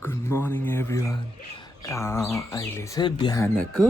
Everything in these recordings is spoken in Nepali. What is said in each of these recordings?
Good morning everyone. अहिले चाहिँ बिहानको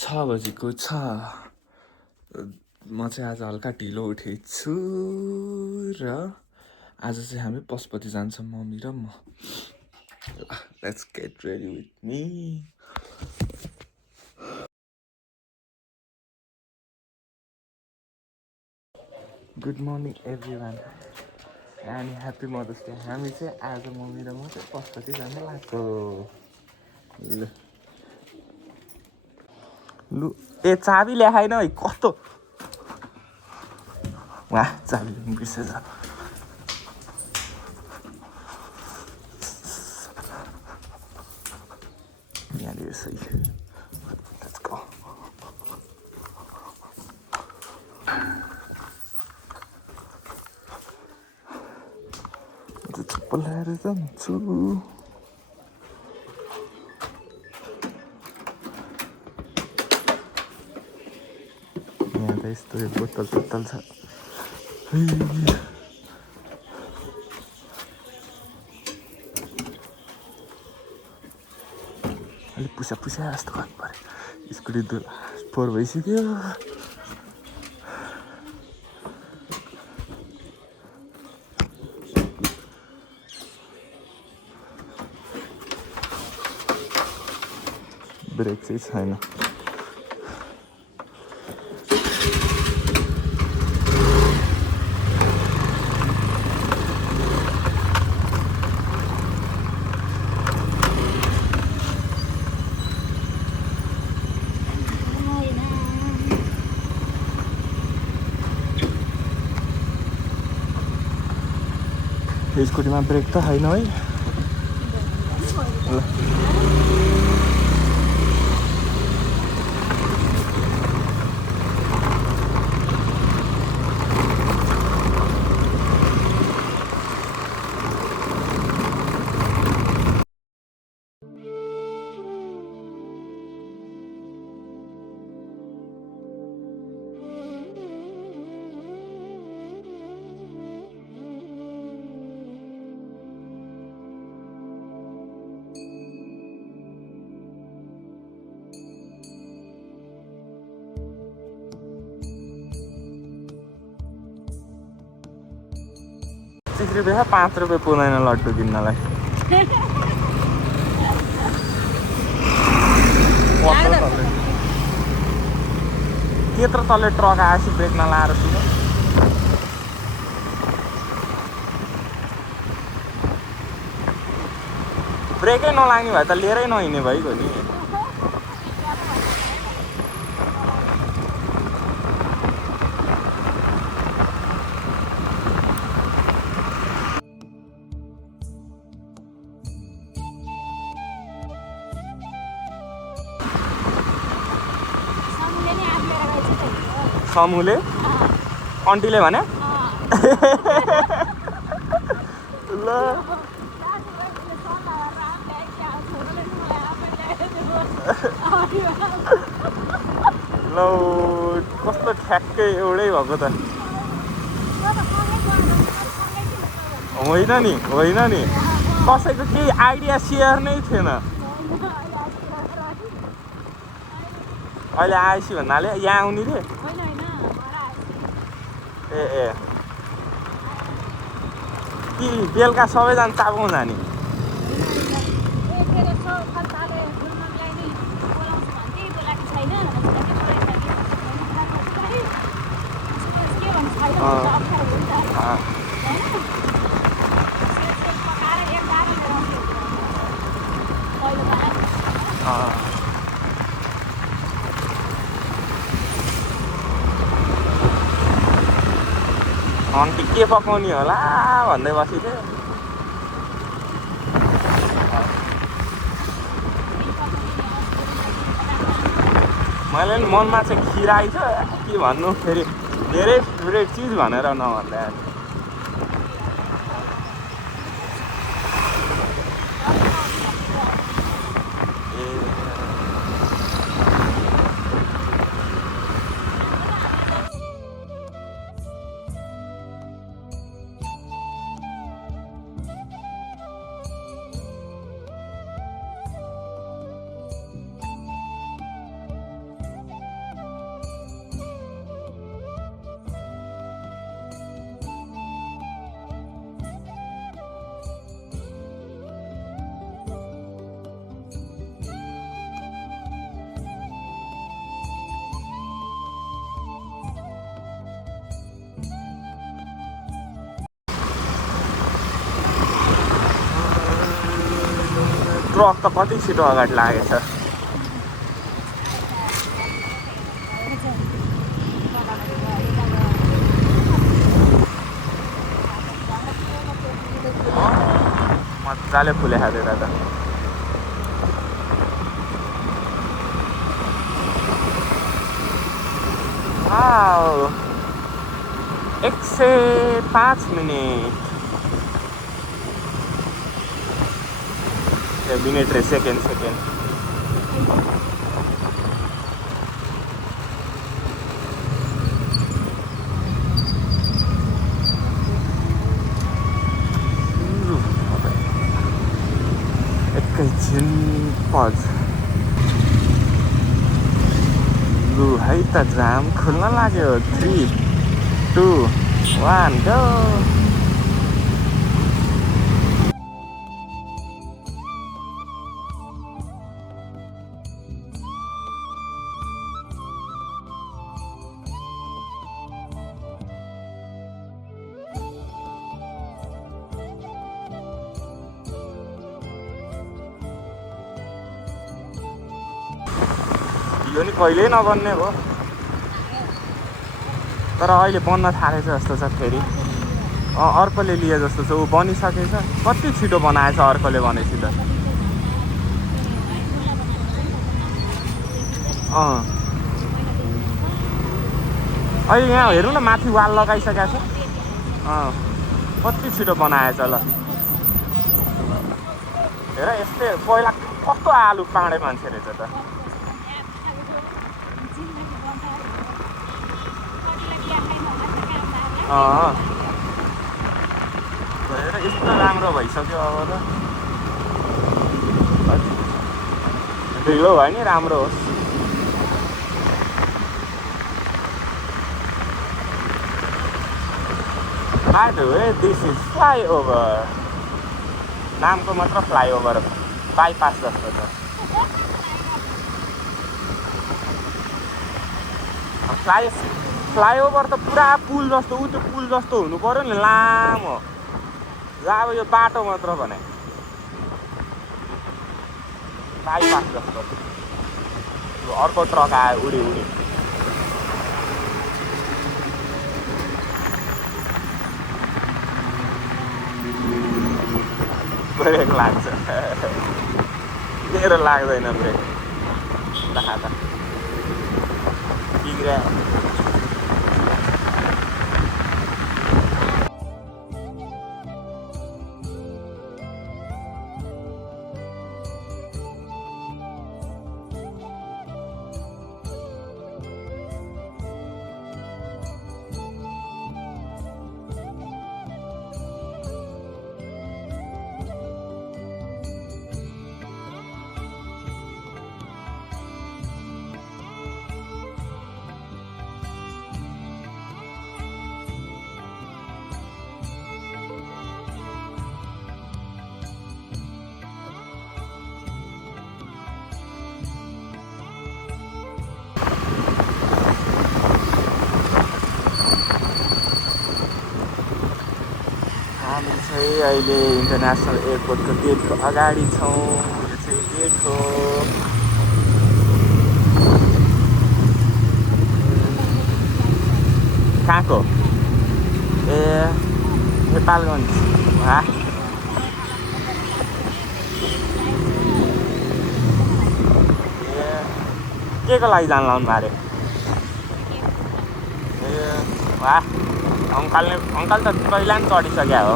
6 बजेको छ। म चाहिँ आज हल्का ढिलो उठेको छु र आज चाहिँ हामी पशुपति जान्छौँ, मम्मी र म। Let's get ready with me. Good morning everyone and happy Mother's Day चाहिँ आज मम्मी र म चाहिँ पशुपति जान लाग्छौँ। लु ए चाबी ल्याएन है कस्तो वाह, चाबी बिर्सेछ। यहाँनिर सही। Let's go. चप्पल लगाएर जान्छु। यहाँ त यस्तो बोतल छ। अलिक पुसा जस्तो गर्नु पऱ्यो। स्कुटी फोहोर भइसक्यो। ब्रेक चाहिँ छैन। स्कुटीमा ब्रेक त छैन है। ल ₹5 ₹5 पुग्दैन लड्डु किन्नलाई। त्यत्रो तले ट्रक आएपछि ब्रेक नलाएर सुन। ब्रेकै नलाग्ने भए त लिएरै नहिँड्ने भइगयो नि। समूहले अन्टीले भने ल ल कस्तो ठ्याक्कै एउटै भएको त होइन नि कसैको केही आइडिया सेयर नै थिएन। अहिले आएपछि भन्नाले यहाँ आउने रे। ए कि बेलुका सबैजना चाबुङ जाने। अन्टी के पकाउने होला भन्दै बसेको थियो। मैले नि मनमा चाहिँ खिरा आइछ के भन्नु, फेरि धेरै फेभरेट चिज भनेर नभन्दा ट्रक त कति छिटो अगाडि लागेछ। मजाले फुले खाँदैन त। वाउ 105 मिनट मिनट रे सेकेन्ड एकैछिन पज लु है त जाम खुल्न लाग्यो 3 2 1 गो। यो नि कहिल्यै नबन्ने हो तर अहिले बन्न थालेछ जस्तो छ फेरि। अर्कोले लिए जस्तो छ। ऊ बनिसकेछ। कति छिटो बनाएछ अर्कोले भनेपछि त। अहिले यहाँ हेर्नु न माथि वाल लगाइसकेको छ। कति छिटो बनाएछ ल। हेर यस्तै पहिला कस्तो आलु पाँडे मान्छे रहेछ त। हेर यस्तो राम्रो भइसक्यो अब त। ढिलो भयो नि राम्रो होस्। By the way, this is flyover. नामको मात्र फ्लाइओभर बाइपास जस्तो छ। फ्लाइओभर त पुरा पुल जस्तो। ऊ त्यो पुल जस्तो हुनु पर्यो नि लामो। अब यो बाटो मात्र भने बाइपास जस्तो। अर्को ट्रक आयो उडी ब्रेक लाग्छ। मेरो लाग्दैन ब्रेक। देखा त बिग्रियो। हामी चाहिँ अहिले इन्टरनेसनल एयरपोर्टको गेटको अगाडि छौँ। यो चाहिँ गेट हो। कहाँको? ए नेपालगञ्ज। के को लागि जान लाउनु अरे? ए वाह अङ्कल त पहिला पनि चढिसक्यो हो।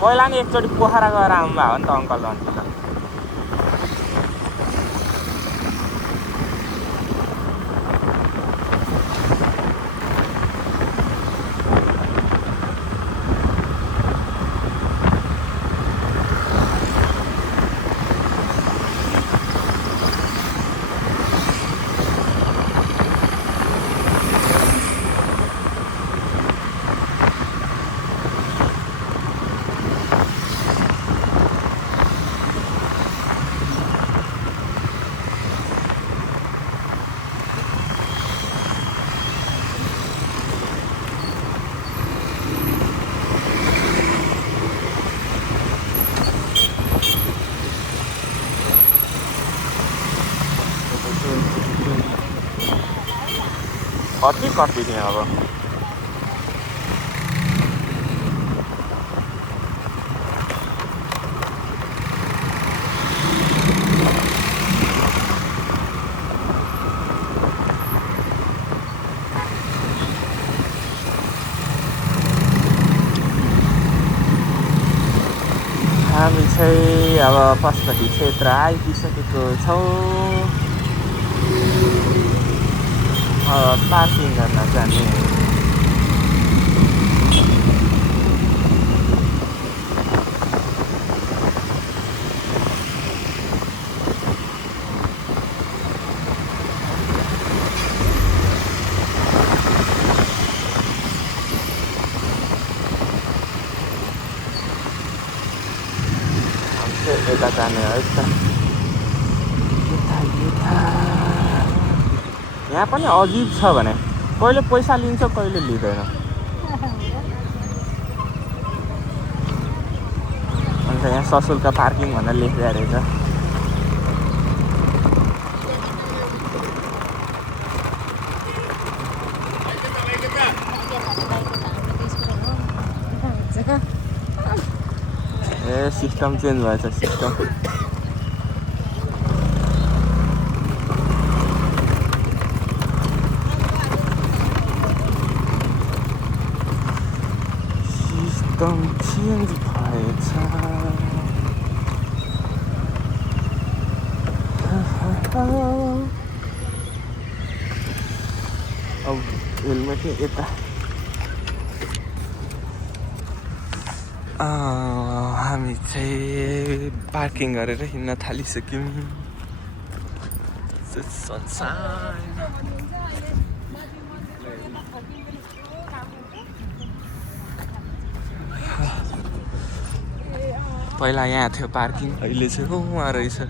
पहिला नि एकचोटि पोखरा गएर आउनुभयो नि त अङ्कल अन्त त। कति कति थिएँ अब हामी चाहिँ अब पशुपति क्षेत्र आइपुगिसकेको छौँ पार्किङ गर्न जाने यता जाने है त यहाँ पनि अजिब छ भने कहिले पैसा लिन्छ कहिले लिँदैन अन्त यहाँ सशुल्क पार्किङ भनेर लेखिरहेको रहेछ ए सिस्टम चेन्ज भएछ सिस्टम चेन्ज भएछ अब हेलमेट यता हामी चाहिँ पार्किङ गरेर हिँड्न थालिसक्यौँ पहिला यहाँ थियो पार्किङ अहिले चाहिँ उहाँ रहेछ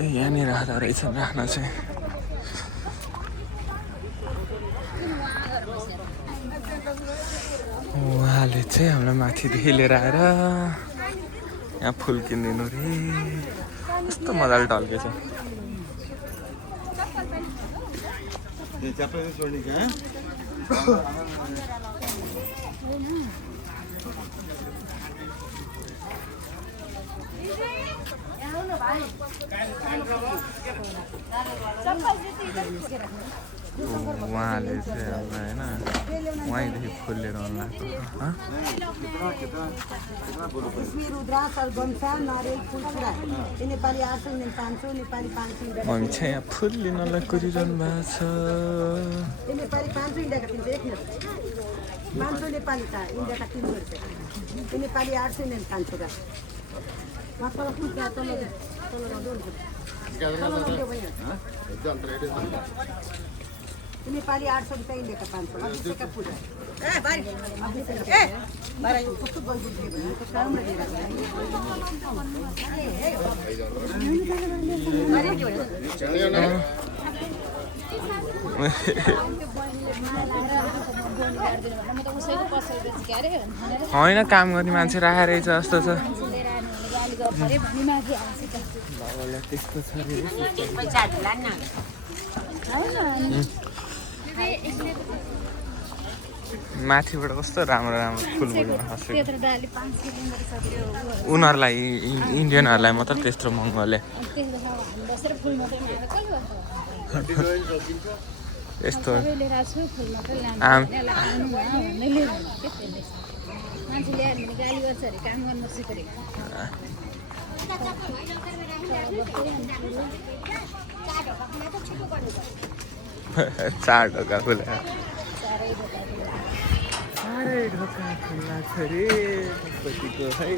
यहाँनिर राख्दा रहेछ राख्न चाहिँ उहाँले चाहिँ हामीलाई माथिदेखि लिएर आएर यहाँ फुल किनिदिनु रे कस्तो मजाले ढल्केछ उहाँले चाहिँ अब होइन वहीँदेखि फुल लिएर आउनु लाग्छ हामी चाहिँ यहाँ फुल लिनलाई कुरिरहनु भएको छ नेपाली 800 रुपैयाँ इंडिया का 500 अब का पूरा ए भाई ए भाई कस्तो बल्बु दिए भने त काम होइन काम गर्ने मान्छे राखेर रहेछ जस्तो छ त्यस्तो छ माथिबाट कस्तो राम्रो राम्रो फुल उनीहरूलाई इन्डियनहरूलाई मात्र त्यस्तो महँगोले यस्तो चार ढोका खुला साह्रै ढोका खुल्ला छ रे पछिको है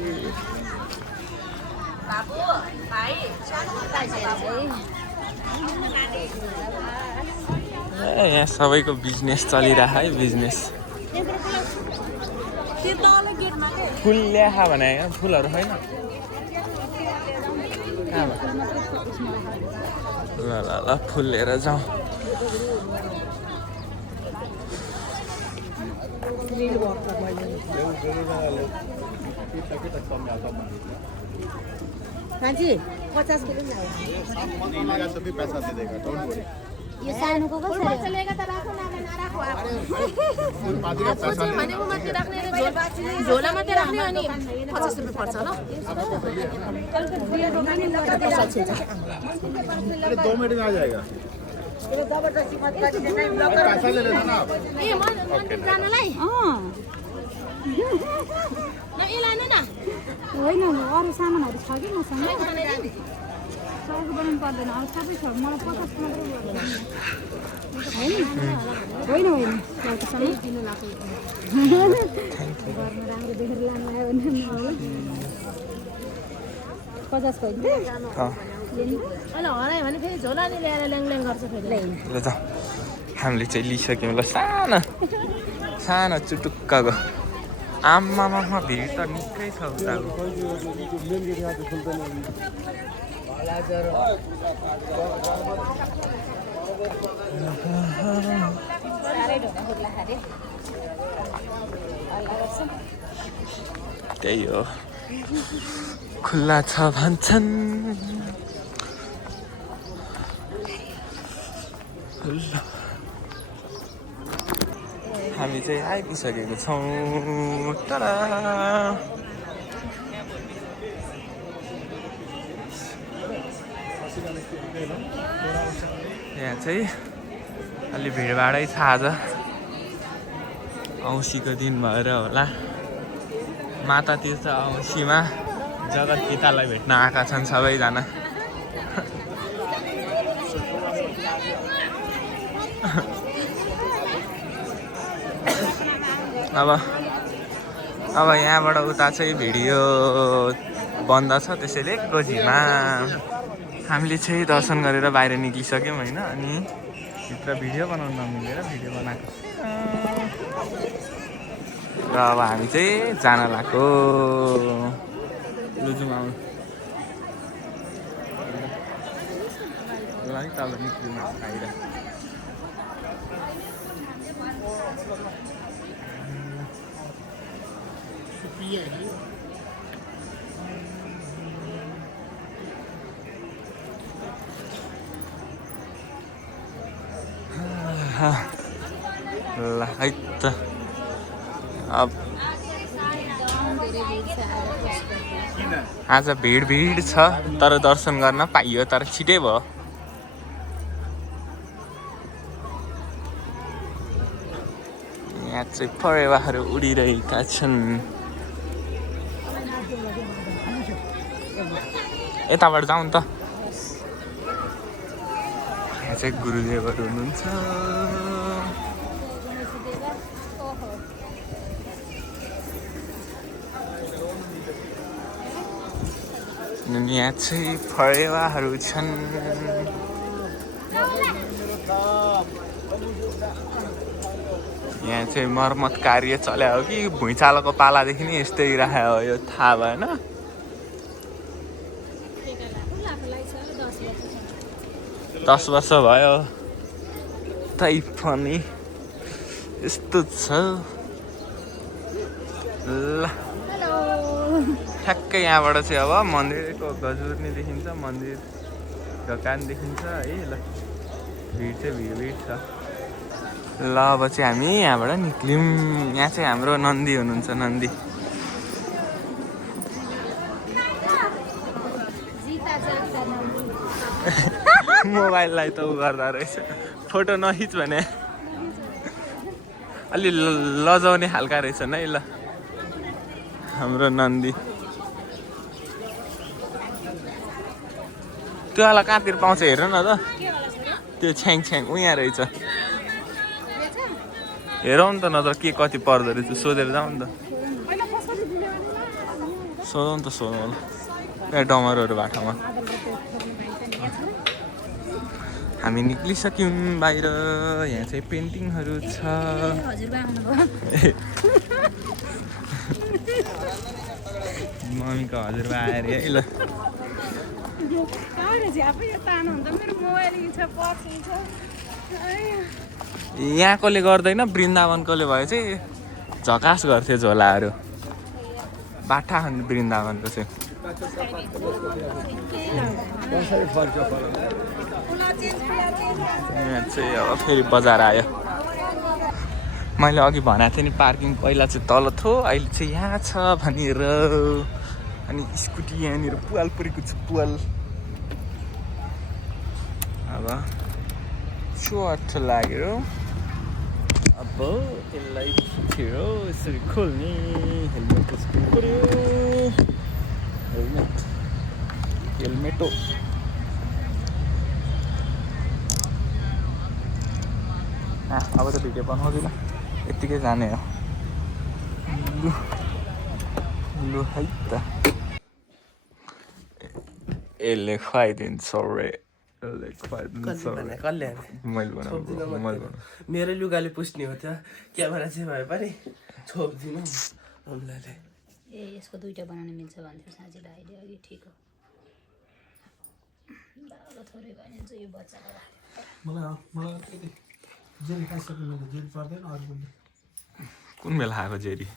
यहाँ सबैको बिजनेस चलिरहेको है बिजनेस फुल ल्याखा भने फुलहरू छैन ल ल ल फुल लिएर जाउँ मान्छे 50 किलो यो सानोको कसरी चलेगा त राखौ न नराखौ आफू भने म माथि राख्ने र झोला माथि राख्ने अनि 50 रुपैयाँ पर्छ ल अरे 2 मिनट में आ जाएगा ये जबरदस्ती मत गरिदिनु टाइम लग्छ पैसा ले लेना ना आप ए म जानलाई न ए लानु न होइन अरू सामानहरू छ कि मसँग सर्भ गर्नु पर्दैन अब सबै छ मलाई 50 मात्रै होइन होइन दिनु लाग्छ घरमा राम्रो देखेर लानु आयो भने 50 को होइन अनि हरायो भने फेरि झोला नि ल्याएर ल्याङ गर्छ फेरि ल त हामीले चाहिँ लिइसक्यौँ ल सानो सानो चुटुक्कको आम्मामा भिड त निकै छ उताको त्यही हो खुल्ला छ भन्छन् हामी चाहिँ आइपुगिसकेको छौँ टाढा यहाँ चाहिँ अलि भिडभाडै छ आज औँसीको दिन भएर होला माता तीर्थ औँसीमा जगत पितालाई भेट्न आएका छन् सबैजना अब यहाँबाट उता चाहिँ भिडियो बन्द छ त्यसैले गोजीमा हामीले चाहिँ दर्शन गरेर बाहिर निक्लिसक्यौँ होइन अनि भित्र भिडियो बनाउन नमिलेर भिडियो बनाएको र अब हामी चाहिँ जान लाग्यो लुजुमा आउनु तल निक्लिनु बाहिर ल है त अब आज भिड छ तर दर्शन गर्न पाइयो तर छिटै भयो यहाँ चाहिँ परेवाहरू उडिरहेका छन् यताबाट जाउँ त यहाँ चाहिँ गुरुदेवहरू हुनुहुन्छ यहाँ चाहिँ परेवाहरू छन् यहाँ चाहिँ मर्मत कार्य चल्या हो कि भुइँचालोको पालादेखि नै यस्तै राखेको हो यो थाहा भएन 10 वर्ष भयो तै पनि यस्तो छ ल ठ्याक्कै यहाँबाट चाहिँ अब मन्दिरको गजुर्नी देखिन्छ मन्दिर ढकान देखिन्छ है ल भिड चाहिँ भिड छ ल अब चाहिँ हामी यहाँबाट निक्ल्यौँ यहाँ चाहिँ हाम्रो नन्दी हुनुहुन्छ नन्दी मोबाइललाई त उ गर्दा रहेछ फोटो नखिच भने अलि लजाउने खालका रहेछन् है ल हाम्रो नन्दी त्यो वाला कहाँतिर पाउँछ हेर न त त्यो छ्याङ छ्याङ उहाँ रहेछ हेरौँ नि त नत्र के कति पर्दो रहेछ सोधेर जाउँ नि त सोधौँ त सोधौँ ल त्यहाँ डमरहरू बाटोमा हामी निक्लिसक्यौँ बाहिर यहाँ चाहिँ पेन्टिङहरू छ मम्मीको हजुरबा आएर है ल यहाँकोले गर्दैन वृन्दावनकोले भयो चाहिँ झकास गर्थ्यो झोलाहरू बाठा खानु वृन्दावनको चाहिँ यहाँ चाहिँ अब फेरि बजार आयो मैले अघि भनेको थिएँ नि पार्किङ पहिला चाहिँ तल थियो अहिले चाहिँ यहाँ छ भनेर अनि स्कुटी यहाँनिर पुवाल पुरेको छु पुवाल अब चोट लाग्यो अब यसलाई खिच्यो यसरी खोल्ने हेलमेट खोल्नु पऱ्यो हेलमेट हो अब त भिडियो बनाउँदिनँ यत्तिकै जाने हो लु है त यसले खुवाइदिन्छ रे यसले खुवाइदिन्छ मैले मेरो लुगाले पुस्ने हो त्यो क्यामेरा चाहिँ भए पनि छोपिदिनु अम्लाले ए यसको दुईटा बनाउन मिल्छ भन्थ्यो साँझीले अहिले अघि ठिक हो बाबा थोरै भनिन्छ यो बच्चालाई मलाई जेल खाइसक्नु मेरो जेल पर्दैन अरू पनि कुन बेला आएको जेरी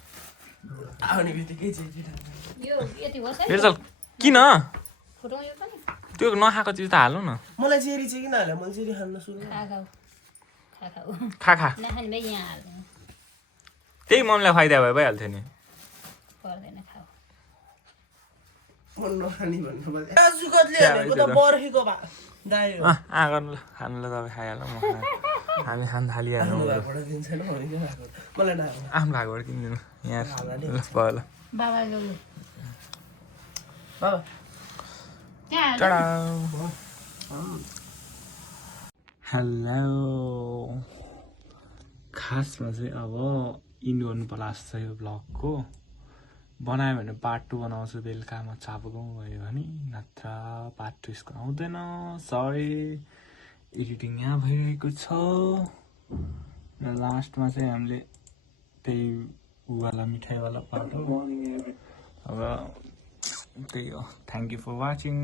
आउने बित्तिकै जेल यो यति होस् है निर्जल किन फुटाउँ यो पनि त्यो नखाएको चिज त हाल्नु न मलाई जेरी चाहिँ किन हाल्यो मैले जेरी खान सुरु खा खा नखाने भए यहाँ हाल्नु त्यही मम्मीलाई फाइदा भए भइहाल्थ्यो नि पर्दैन खाऊ मन नखाने भन्नु पर्छ आजु कतले हालेको त बर्खेको भा दायो गर्नु ल खानुलाई तपाईँ खाइहाल्नु म हामी खान थालिहाल्नु भागबाट दिन्छैन मलाई न आफ्नो भागबाट किनिदिनु यहाँ ल भयो ल बाबा लु बाबा हेलो खासमा चाहिँ अब इन्ड गर्नु पर्ला जस्तो छ यो भ्लगको बनायो भने पार्ट 2 बनाउँछु बेलुका म चापको भयो भने नत्र पार्ट 2 यसको आउँदैन सरी एडिटिङ यहाँ भइरहेको छ र लास्टमा चाहिँ हामीले त्यही उवाला मिठाईवाला पार्ट हो अब त्यही हो थ्याङ्क यू फर वाचिङ